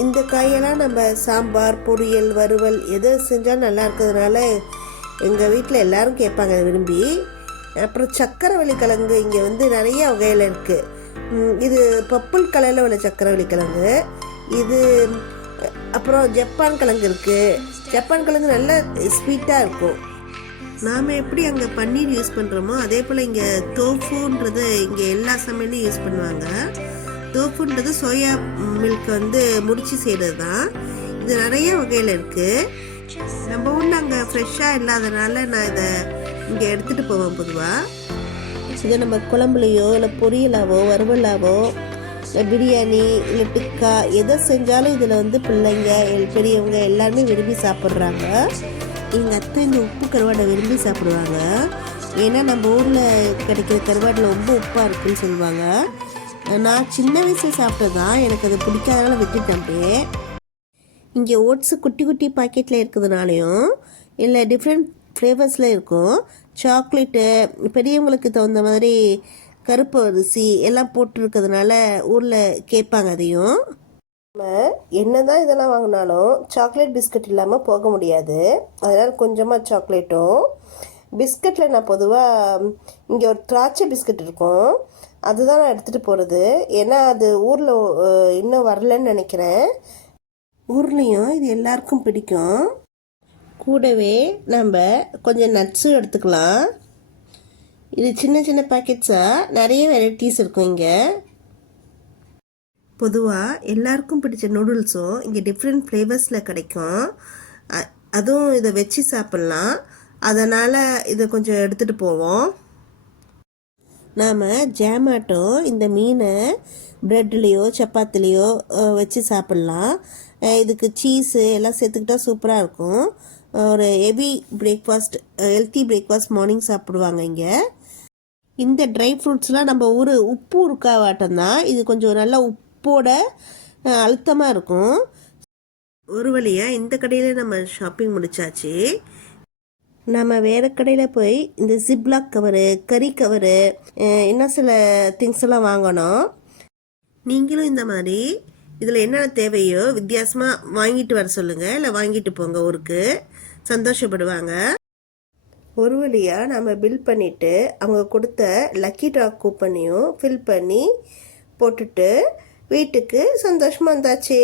இந்த காயெல்லாம் நம்ம சாம்பார், பொரியல், வறுவல் எது செஞ்சாலும் நல்லா இருக்கிறதுனால எங்கள் வீட்டில் எல்லோரும் கேட்பாங்க விரும்பி. அப்புறம் சக்கரவள்ளி கிழங்கு இங்கே வந்து நிறைய வகையில் இருக்குது. இது பர்பிள் கலரில் உள்ள சக்கரவள்ளி கிழங்கு. இது அப்புறம் ஜப்பான் கிழங்கு இருக்குது. ஜப்பான் கிழங்கு நல்லா ஸ்வீட்டாக இருக்கும். நாம் எப்படி அங்கே பன்னீர் யூஸ் பண்ணுறோமோ அதே போல் இங்கே தோஃபுன்றது இங்கே எல்லா சமையலையும் யூஸ் பண்ணுவாங்க. தோஃபுன்றது சோயா மில்க் வந்து முடிச்சு செய்கிறது தான். இது நிறைய வகையில் இருக்குது. நம்ம ஊரில் அங்கே ஃப்ரெஷ்ஷாக இல்லாதனால நான் இதை இங்கே எடுத்துகிட்டு போவேன். பொதுவாக இதை நம்ம குழம்புலையோ இல்லை பொரியலாவோ வறுவலாவோ இல்லை பிரியாணி இல்லை டிக்கா எதை செஞ்சாலும் இதில் வந்து பிள்ளைங்க பெரியவங்க எல்லாருமே விரும்பி சாப்பிட்றாங்க. எங்கள் அத்தை இந்த உப்பு கருவாடை விரும்பி சாப்பிடுவாங்க. ஏன்னா நம்ம ஊரில் கிடைக்கிற கருவாடில் ரொம்ப உப்பாக இருக்குன்னு சொல்லுவாங்க. நான் சின்ன வயசில் சாப்பிட்டது தான், எனக்கு அது பிடிக்காதனால விட்டுட்டேன். அப்படியே இங்கே ஓட்ஸு குட்டி குட்டி பாக்கெட்டில் இருக்கிறதுனாலையும் இல்லை டிஃப்ரெண்ட் ஃப்ளேவர்ஸில் இருக்கும். சாக்லேட்டு பெரியவங்களுக்கு தகுந்த மாதிரி கருப்பு அரிசி எல்லாம் போட்டிருக்கிறதுனால ஊரில் கேட்பாங்க. அதையும் நம்ம என்ன தான் இதெல்லாம் வாங்கினாலும் சாக்லேட் பிஸ்கட் இல்லாமல் போக முடியாது. அதனால் கொஞ்சமாக சாக்லேட்டும் பிஸ்கட்டில் நான் பொதுவாக இங்கே ஒரு திராட்சை பிஸ்கட் இருக்கும், அதுதான் நான் எடுத்துகிட்டு போகிறது. ஏன்னா அது ஊரில் இன்னும் வரலன்னு நினைக்கிறேன். ஊர்லேயும் இது எல்லாருக்கும் பிடிக்கும். கூடவே நம்ம கொஞ்சம் நட்ஸும் எடுத்துக்கலாம். இது சின்ன சின்ன பேக்கெட்ஸாக நிறைய வெரைட்டிஸ் இருக்கும். இங்கே பொதுவாக எல்லாருக்கும் பிடிச்ச நூடுல்ஸும் இங்கே டிஃப்ரெண்ட் ஃப்ளேவர்ஸில் கிடைக்கும். அதுவும் இதை வச்சு சாப்பிட்லாம். அதனால் இதை கொஞ்சம் எடுத்துகிட்டு போவோம். நாம் ஜேமாட்டோ இந்த மீனை ப்ரெட்லேயோ சப்பாத்திலேயோ வச்சு சாப்பிட்லாம். இதுக்கு சீஸு எல்லாம் சேர்த்துக்கிட்டா சூப்பராக இருக்கும். ஒரு heavy breakfast, healthy breakfast morning சாப்பிடுவாங்க இங்கே. இந்த ட்ரை ஃப்ரூட்ஸ்லாம் நம்ம உப்பு இருக்காவாட்டம் தான். இது கொஞ்சம் நல்லா உப்போட அழுத்தமாக இருக்கும். ஒரு வழியாக இந்த கடையில் நம்ம ஷாப்பிங் முடிச்சாச்சு. நம்ம வேறு கடையில் போய் இந்த ஜிப்லாக் கவரு, கறி கவரு, இன்னும் சில திங்ஸ் எல்லாம் வாங்கணும். நீங்களும் இந்த மாதிரி இதில் என்னென்ன தேவையோ வித்தியாசமாக வாங்கிட்டு வர சொல்லுங்கள், இல்லை வாங்கிட்டு போங்க. ஊருக்கு சந்தோஷப்படுவாங்க. ஒரு வழியாக நம்ம பில் பண்ணிவிட்டு அவங்க கொடுத்த லக்கி ட்ராக் கூப்பனையும் ஃபில் பண்ணி போட்டுட்டு வீட்டுக்கு சந்தோஷமாக வந்தாச்சு.